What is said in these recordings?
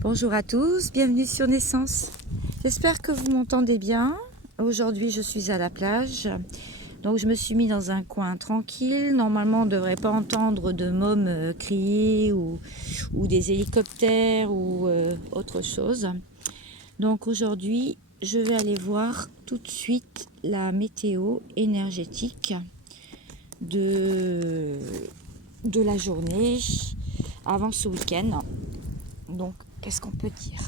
Bonjour à tous, bienvenue sur Naissance. J'espère que vous m'entendez bien. Aujourd'hui, je suis à la plage. Donc, je me suis mis dans un coin tranquille. Normalement, on ne devrait pas entendre de mômes crier ou des hélicoptères ou autre chose. Donc, aujourd'hui, je vais aller voir tout de suite la météo énergétique de la journée avant ce week-end. Donc, qu'est-ce qu'on peut dire ?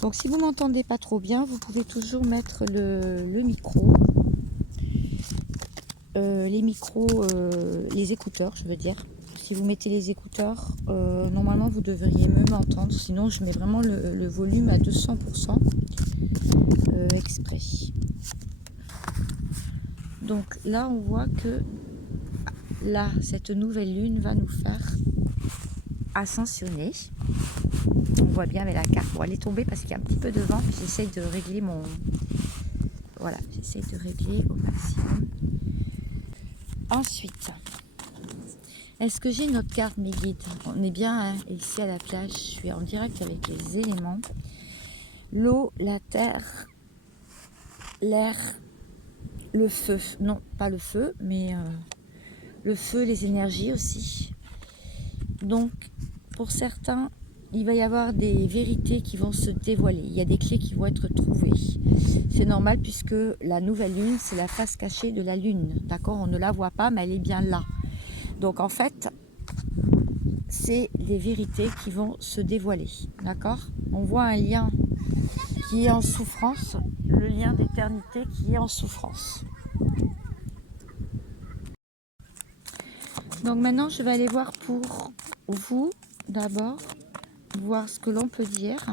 Donc, si vous m'entendez pas trop bien, vous pouvez toujours mettre le micro, les écouteurs, je veux dire. Si vous mettez les écouteurs, normalement vous devriez mieux m'entendre. Sinon, je mets vraiment le volume à 200% exprès. Donc là, on voit que là, cette nouvelle lune va nous faire ascensionner. On voit bien avec la carte. Bon, elle est tombée parce qu'il y a un petit peu de vent. J'essaye de régler mon... Voilà, j'essaye de régler au maximum. Ensuite, est-ce que j'ai notre carte mes guides? On est bien hein, ici à la plage. Je suis en direct avec les éléments. L'eau, la terre, l'air, le feu. Non, pas le feu, mais le feu, les énergies aussi. Donc, pour certains, il va y avoir des vérités qui vont se dévoiler. Il y a des clés qui vont être trouvées. C'est normal puisque la nouvelle lune, c'est la face cachée de la lune. D'accord? On ne la voit pas, mais elle est bien là. Donc, en fait, c'est des vérités qui vont se dévoiler. D'accord? On voit un lien qui est en souffrance, le lien d'éternité qui est en souffrance. Donc maintenant, je vais aller voir pour vous, d'abord, voir ce que l'on peut dire.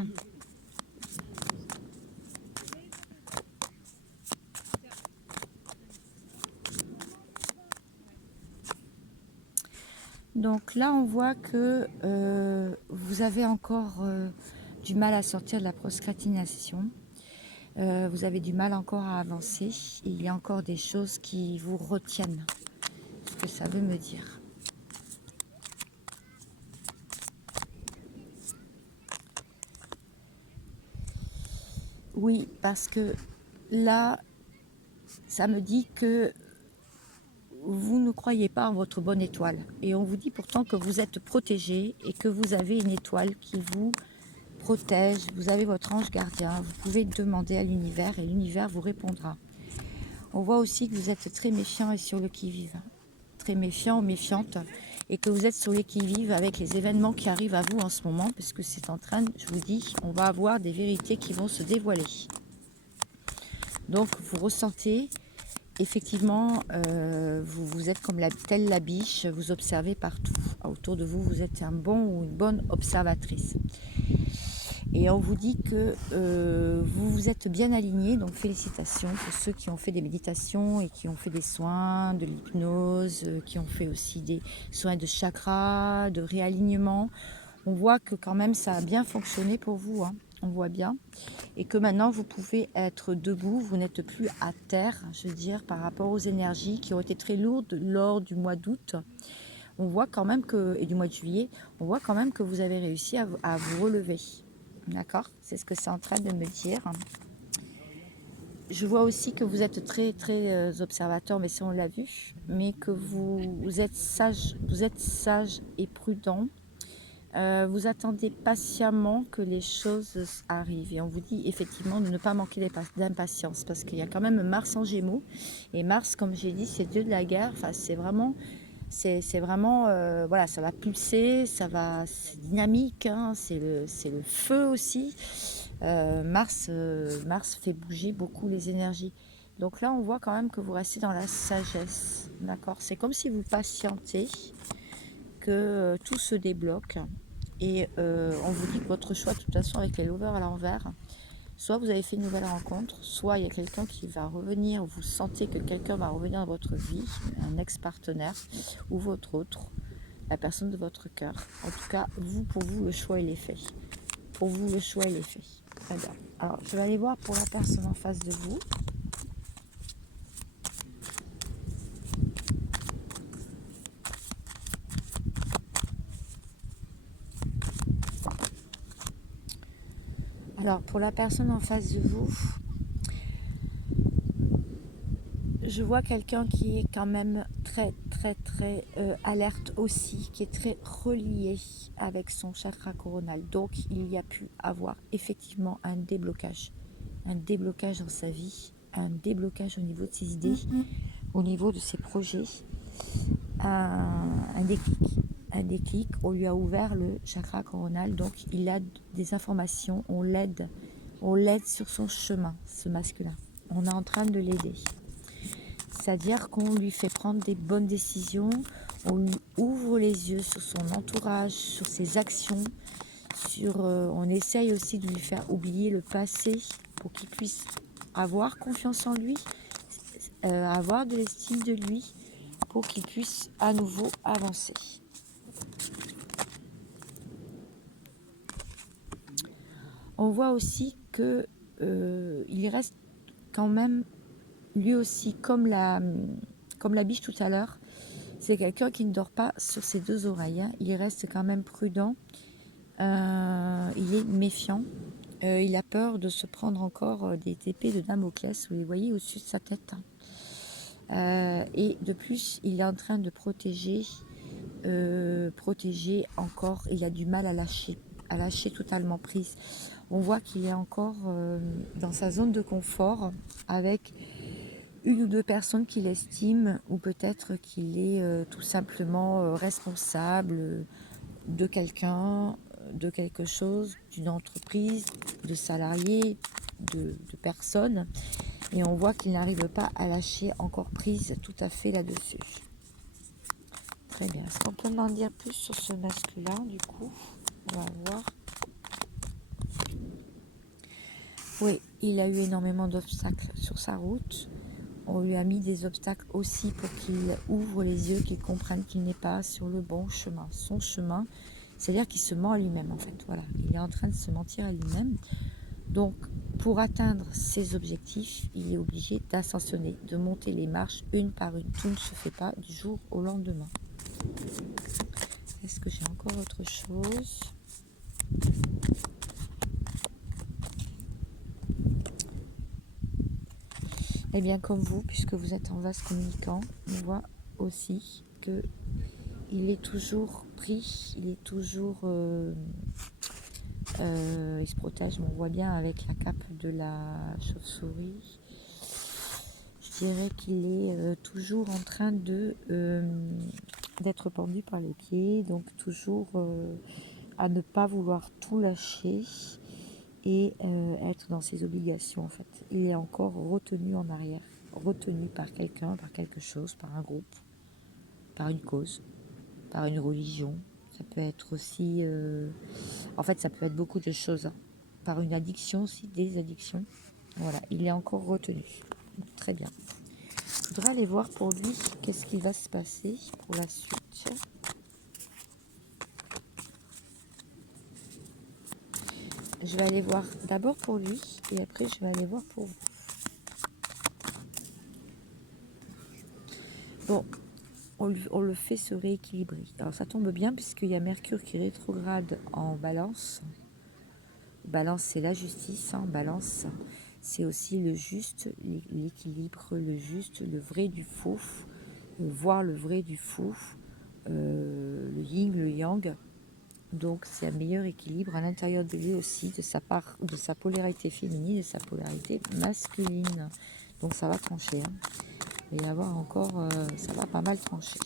Donc là, on voit que vous avez encore du mal à sortir de la procrastination. Vous avez du mal encore à avancer. Il y a encore des choses qui vous retiennent. Ce que ça veut me dire. Oui, parce que là, ça me dit que vous ne croyez pas en votre bonne étoile. Et on vous dit pourtant que vous êtes protégé et que vous avez une étoile qui vous protège. Vous avez votre ange gardien. Vous pouvez demander à l'univers et l'univers vous répondra. On voit aussi que vous êtes très méfiant et sur le qui-vive. Très méfiant ou méfiante. Et que vous êtes sur le qui-vive avec les événements qui arrivent à vous en ce moment. Parce que c'est en train, je vous dis, on va avoir des vérités qui vont se dévoiler. Donc vous ressentez... Effectivement, vous êtes comme telle la biche, vous observez partout. Autour de vous, vous êtes un bon ou une bonne observatrice. Et on vous dit que vous êtes bien aligné, donc félicitations pour ceux qui ont fait des méditations et qui ont fait des soins, de l'hypnose, qui ont fait aussi des soins de chakras, de réalignement. On voit que quand même ça a bien fonctionné pour vous, hein. On voit bien. Et que maintenant vous pouvez être debout, vous n'êtes plus à terre, je veux dire, par rapport aux énergies qui ont été très lourdes lors du mois d'août. On voit quand même que, et du mois de juillet, on voit quand même que vous avez réussi à vous relever. D'accord? C'est ce que c'est en train de me dire. Je vois aussi que vous êtes très très observateur, mais ça on l'a vu, mais que vous êtes sage et prudent. Vous attendez patiemment que les choses arrivent et on vous dit effectivement de ne pas manquer d'impatience parce qu'il y a quand même Mars en Gémeaux et Mars, comme j'ai dit, c'est Dieu de la guerre. Enfin, c'est vraiment voilà, ça va pulser, c'est dynamique, hein, c'est le feu aussi. Mars fait bouger beaucoup les énergies. Donc là, on voit quand même que vous restez dans la sagesse, d'accord? C'est comme si vous patientez que tout se débloque. Et on vous dit que votre choix, de toute façon, avec les lovers à l'envers, soit vous avez fait une nouvelle rencontre, soit il y a quelqu'un qui va revenir, vous sentez que quelqu'un va revenir dans votre vie, un ex-partenaire ou votre autre. la personne de votre cœur. En tout cas, vous, pour vous, le choix, il est fait. Pour vous, le choix, il est fait. Très bien. Alors, je vais aller voir pour la personne en face de vous. Alors, pour la personne en face de vous, je vois quelqu'un qui est quand même très alerte aussi, qui est très relié avec son chakra coronal. Donc, il y a pu avoir effectivement un déblocage dans sa vie, un déblocage au niveau de ses idées, au niveau de ses projets, un déclic, on lui a ouvert le chakra coronal, donc il a des informations, on l'aide sur son chemin, ce masculin. On est en train de l'aider. C'est-à-dire qu'on lui fait prendre des bonnes décisions, on lui ouvre les yeux sur son entourage, sur ses actions, on essaye aussi de lui faire oublier le passé pour qu'il puisse avoir confiance en lui, avoir de l'estime de lui, pour qu'il puisse à nouveau avancer. On voit aussi que il reste quand même, lui aussi, comme la biche tout à l'heure, c'est quelqu'un qui ne dort pas sur ses deux oreilles, hein. Il reste quand même prudent, il est méfiant, il a peur de se prendre encore des épées de Damoclès, vous les voyez au-dessus de sa tête. Et de plus, il est en train de protéger encore, il a du mal à lâcher totalement prise. On voit qu'il est encore dans sa zone de confort avec une ou deux personnes qu'il estime, ou peut-être qu'il est tout simplement responsable de quelqu'un, de quelque chose, d'une entreprise, de salariés, de personnes. Et on voit qu'il n'arrive pas à lâcher encore prise tout à fait là-dessus. Très bien. Est-ce qu'on peut m'en dire plus sur ce masculin, du coup? On va voir. Oui, il a eu énormément d'obstacles sur sa route. On lui a mis des obstacles aussi pour qu'il ouvre les yeux, qu'il comprenne qu'il n'est pas sur le bon chemin. Son chemin, c'est-à-dire qu'il se ment à lui-même, en fait. Voilà, il est en train de se mentir à lui-même. Donc, pour atteindre ses objectifs, il est obligé d'ascensionner, de monter les marches une par une. Tout ne se fait pas du jour au lendemain. Est-ce que j'ai encore autre chose? Eh bien, comme vous, puisque vous êtes en vase communicant, on voit aussi que il est toujours pris, il est toujours... il se protège, on voit bien avec la cape de la chauve-souris. Je dirais qu'il est toujours en train d'être pendu par les pieds, donc toujours à ne pas vouloir tout lâcher et être dans ses obligations, en fait. Il est encore retenu en arrière, retenu par quelqu'un, par quelque chose, par un groupe, par une cause, par une religion. Ça peut être aussi, en fait, ça peut être beaucoup de choses, hein. Par une addiction aussi, des addictions. Voilà, il est encore retenu. Très bien. Je voudrais aller voir pour lui qu'est-ce qui va se passer pour la suite. Je vais aller voir d'abord pour lui et après je vais aller voir pour vous. Bon, on le fait se rééquilibrer. Alors ça tombe bien puisqu'il y a Mercure qui rétrograde en Balance. Balance, c'est la justice, hein. Balance, c'est aussi le juste, l'équilibre, le juste, le vrai du faux, voir le vrai du faux, le yin, le yang. Donc c'est un meilleur équilibre à l'intérieur de lui aussi, de sa part, de sa polarité féminine et de sa polarité masculine. Donc ça va trancher, hein. Il va y avoir encore, ça va pas mal trancher.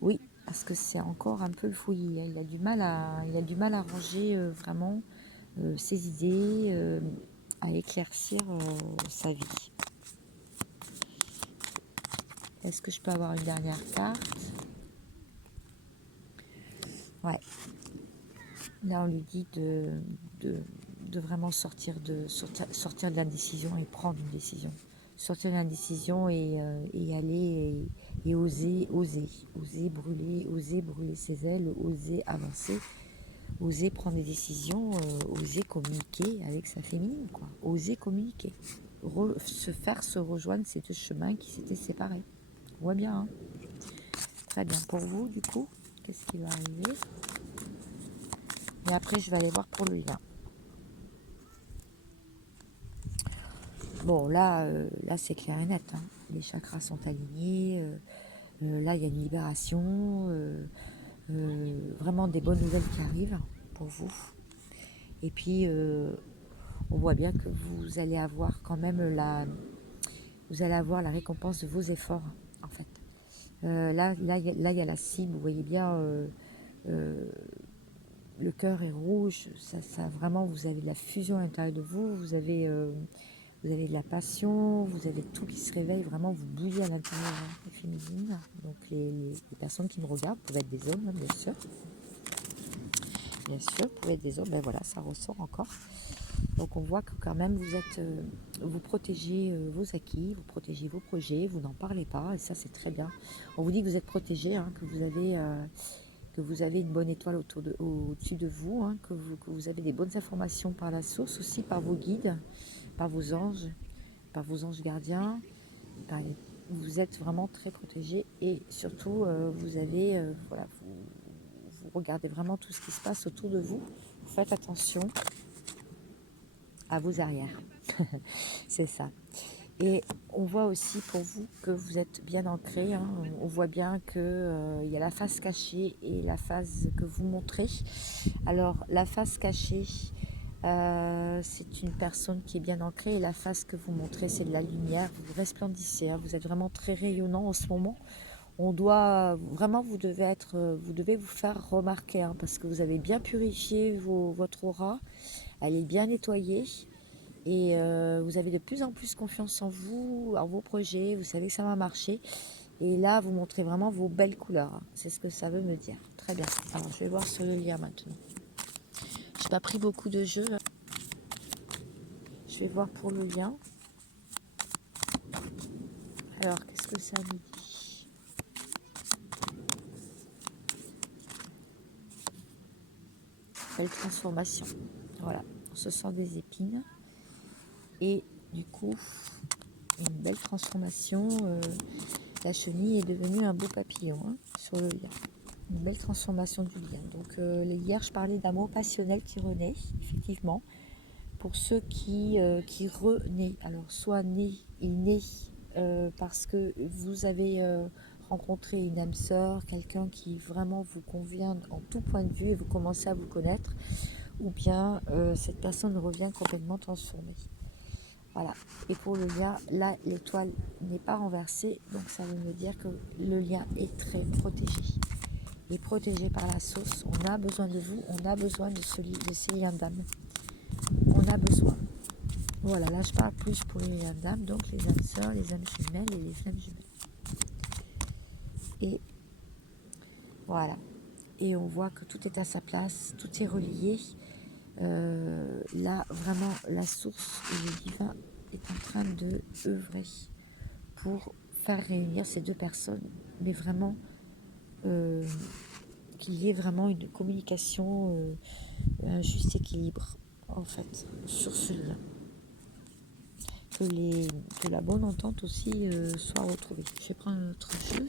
Oui, parce que c'est encore un peu le fouillis, hein. Il a du mal à ranger vraiment ses idées, à éclaircir sa vie. Est-ce que je peux avoir une dernière carte? Ouais. Là, on lui dit de vraiment sortir de l'indécision et prendre une décision. sortir de l'indécision et aller et oser brûler ses ailes, oser avancer, oser prendre des décisions, oser communiquer avec sa féminine, quoi. Oser communiquer, se rejoindre ces deux chemins qui s'étaient séparés. On voit bien, hein. Très bien. Pour vous, du coup, qu'est-ce qui va arriver? Et après, je vais aller voir pour le lien. Bon, là c'est clair et net, hein. Les chakras sont alignés. Là, il y a une libération. Vraiment des bonnes nouvelles qui arrivent pour vous. Et puis, on voit bien que vous allez avoir quand même vous allez avoir la récompense de vos efforts, en fait. Là, il y a la cible, vous voyez bien, le cœur est rouge, ça vraiment, vous avez de la fusion à l'intérieur de vous, vous avez de la passion, vous avez tout qui se réveille, vraiment, vous bouillez à l'intérieur, hein, féminine. Donc, les personnes qui nous regardent peuvent être des hommes, hein, bien sûr. Bien sûr, peuvent être des hommes, ben voilà, ça ressort encore. Donc on voit que quand même vous protégez vos acquis, vous protégez vos projets, vous n'en parlez pas, et ça c'est très bien. On vous dit que vous êtes protégé, hein, que vous avez une bonne étoile au-dessus de vous, hein, que vous avez des bonnes informations par la source, aussi par vos guides, par vos anges gardiens. Vous êtes vraiment très protégé, et surtout vous avez, voilà, vous regardez vraiment tout ce qui se passe autour de vous. Vous faites attention à vos arrières. C'est ça. Et on voit aussi pour vous que vous êtes bien ancré, hein. On voit bien que il y a la face cachée et la face que vous montrez. Alors la face cachée, c'est une personne qui est bien ancrée, et la face que vous montrez, c'est de la lumière. Vous resplendissez, hein. Vous êtes vraiment très rayonnant en ce moment. On doit vraiment, vous devez vous faire remarquer, hein, parce que vous avez bien purifié votre aura, elle est bien nettoyée, et vous avez de plus en plus confiance en vous, en vos projets, vous savez que ça va marcher, et là vous montrez vraiment vos belles couleurs, hein. C'est ce que ça veut me dire. Très bien. Alors je vais voir sur le lien maintenant. J'ai pas pris beaucoup de jeux. Je vais voir pour le lien. Alors qu'est-ce que ça me dit? Belle transformation. Voilà, on se sent des épines. Et du coup, une belle transformation. La chenille est devenue un beau papillon, hein, sur le lien. Une belle transformation du lien. Donc hier, je parlais d'amour passionnel qui renaît, effectivement. Pour ceux qui renaît. Alors, soit il naît parce que vous avez rencontré une âme sœur, quelqu'un qui vraiment vous convient en tout point de vue, et vous commencez à vous connaître, ou bien cette personne revient complètement transformée. Voilà. Et pour le lien, là, l'étoile n'est pas renversée, donc ça veut me dire que le lien est très protégé. Il est protégé par la source. On a besoin de vous, on a besoin de ces liens d'âme. On a besoin. Voilà, là je parle plus pour les liens d'âme, donc les âmes sœurs, les âmes jumelles et les flammes jumelles. Et voilà. Et on voit que tout est à sa place, tout est relié. Là, vraiment, la source et le divin est en train de œuvrer pour faire réunir ces deux personnes, mais vraiment qu'il y ait vraiment une communication, un juste équilibre, en fait, sur ce lien. Que la bonne entente aussi soit retrouvée. Je vais prendre un autre jeu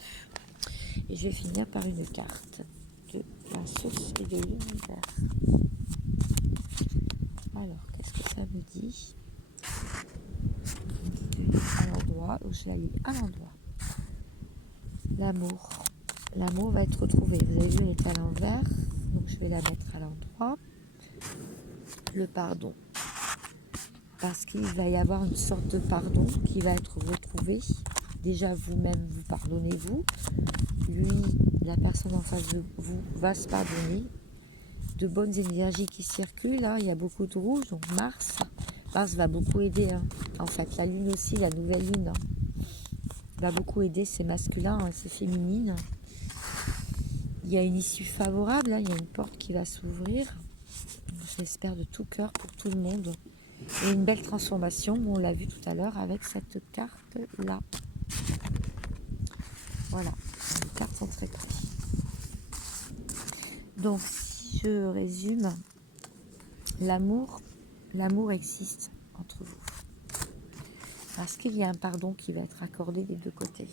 et je vais finir par une carte de la source et de l'univers. Alors, qu'est-ce que ça me dit? À l'endroit, où je la lis à l'endroit. L'amour. L'amour va être retrouvé. Vous avez vu, elle est à l'envers, donc je vais la mettre à l'endroit. Le pardon. Parce qu'il va y avoir une sorte de pardon qui va être retrouvé. Déjà, vous-même, vous pardonnez-vous. Lui, la personne en face de vous, va se pardonner. De bonnes énergies qui circulent, hein. Il y a beaucoup de rouge, donc Mars va beaucoup aider, hein. En fait, la lune aussi, la nouvelle lune, hein, va beaucoup aider, c'est masculin, hein, c'est féminine. Il y a une issue favorable, hein, il y a une porte qui va s'ouvrir. J'espère de tout cœur pour tout le monde Et une belle transformation, on l'a vu tout à l'heure avec cette carte-là. Voilà, les cartes sont très claires. Donc, si je résume, l'amour existe entre vous. Parce qu'il y a un pardon qui va être accordé des deux côtés.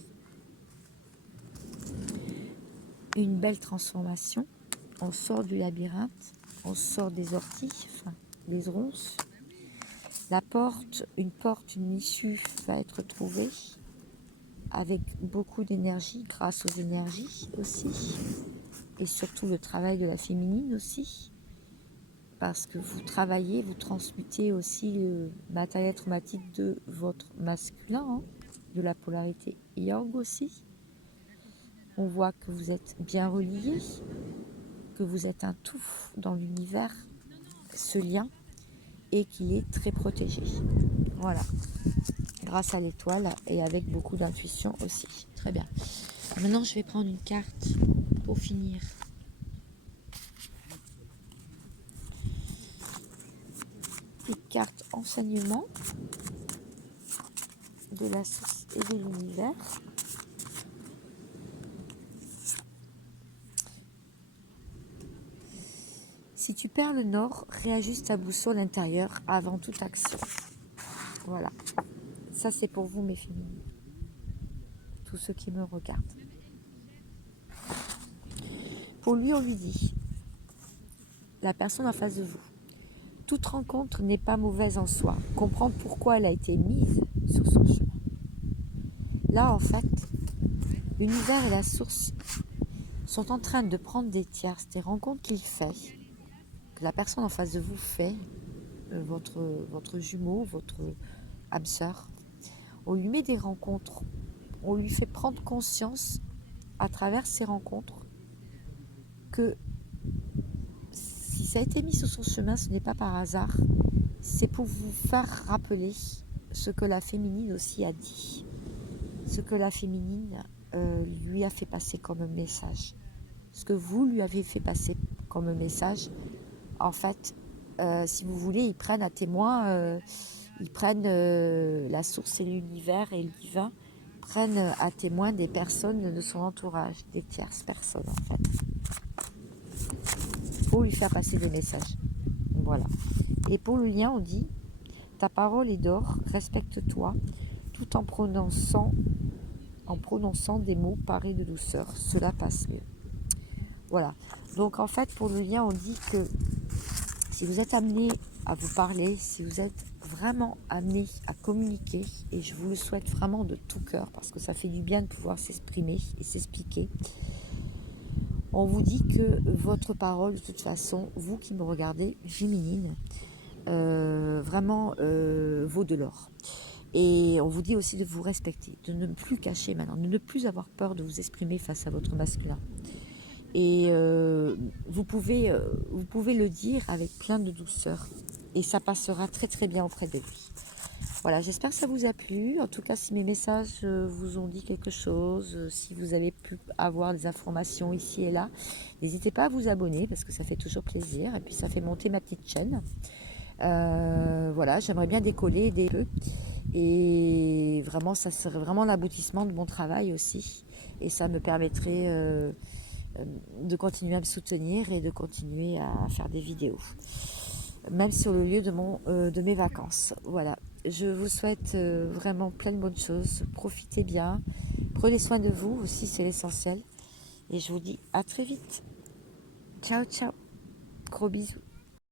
Une belle transformation. On sort du labyrinthe, on sort des orties, enfin, des ronces. Une issue va être trouvée avec beaucoup d'énergie, grâce aux énergies aussi. Et surtout le travail de la féminine aussi. Parce que vous travaillez, vous transmutez aussi le matériel traumatique de votre masculin, hein, de la polarité yang aussi. On voit que vous êtes bien reliés, que vous êtes un tout dans l'univers, ce lien, et qu'il est très protégé. Voilà, grâce à l'étoile et avec beaucoup d'intuition aussi. Très bien. Maintenant, je vais prendre une carte pour finir. Petite carte enseignement de la source et de l'univers. Si tu perds le nord, réajuste ta boussole intérieure avant toute action. Voilà. Ça, c'est pour vous, mes féminines. Tous ceux qui me regardent. Pour lui, on lui dit, la personne en face de vous, toute rencontre n'est pas mauvaise en soi. Comprendre pourquoi elle a été mise sur son chemin. Là, en fait, l'univers et la source sont en train de prendre des tierces, des rencontres qu'il fait, que la personne en face de vous fait, votre jumeau, votre âme sœur. On lui met des rencontres, on lui fait prendre conscience à travers ces rencontres que si ça a été mis sur son chemin, ce n'est pas par hasard, c'est pour vous faire rappeler ce que la féminine aussi a dit, ce que la féminine lui a fait passer comme message, ce que vous lui avez fait passer comme message. En fait, si vous voulez, ils prennent à témoin, ils prennent la source et l'univers et le divin, prennent à témoin des personnes de son entourage, des tierces personnes en fait, pour lui faire passer des messages. Voilà. Et pour le lien, on dit, ta parole est d'or, respecte-toi, tout en prononçant des mots parés de douceur, cela passe mieux. Voilà. Donc en fait, pour le lien, on dit que si vous êtes amené à vous parler, si vous êtes vraiment amené à communiquer, et je vous le souhaite vraiment de tout cœur, parce que ça fait du bien de pouvoir s'exprimer et s'expliquer, on vous dit que votre parole, de toute façon, vous qui me regardez, féminine, vraiment vaut de l'or. Et on vous dit aussi de vous respecter, de ne plus cacher maintenant, de ne plus avoir peur de vous exprimer face à votre masculin. Et vous pouvez le dire avec plein de douceur, et ça passera très très bien auprès de lui. Voilà, j'espère que ça vous a plu. En tout cas, si mes messages vous ont dit quelque chose, si vous avez pu avoir des informations ici et là, n'hésitez pas à vous abonner parce que ça fait toujours plaisir et puis ça fait monter ma petite chaîne. Voilà, j'aimerais bien décoller des peu et vraiment, ça serait vraiment l'aboutissement de mon travail aussi, et ça me permettrait de continuer à me soutenir et de continuer à faire des vidéos, même sur le lieu de mes vacances. Voilà. Je vous souhaite vraiment plein de bonnes choses. Profitez bien. Prenez soin de vous aussi, c'est l'essentiel. Et je vous dis à très vite. Ciao, ciao. Gros bisous.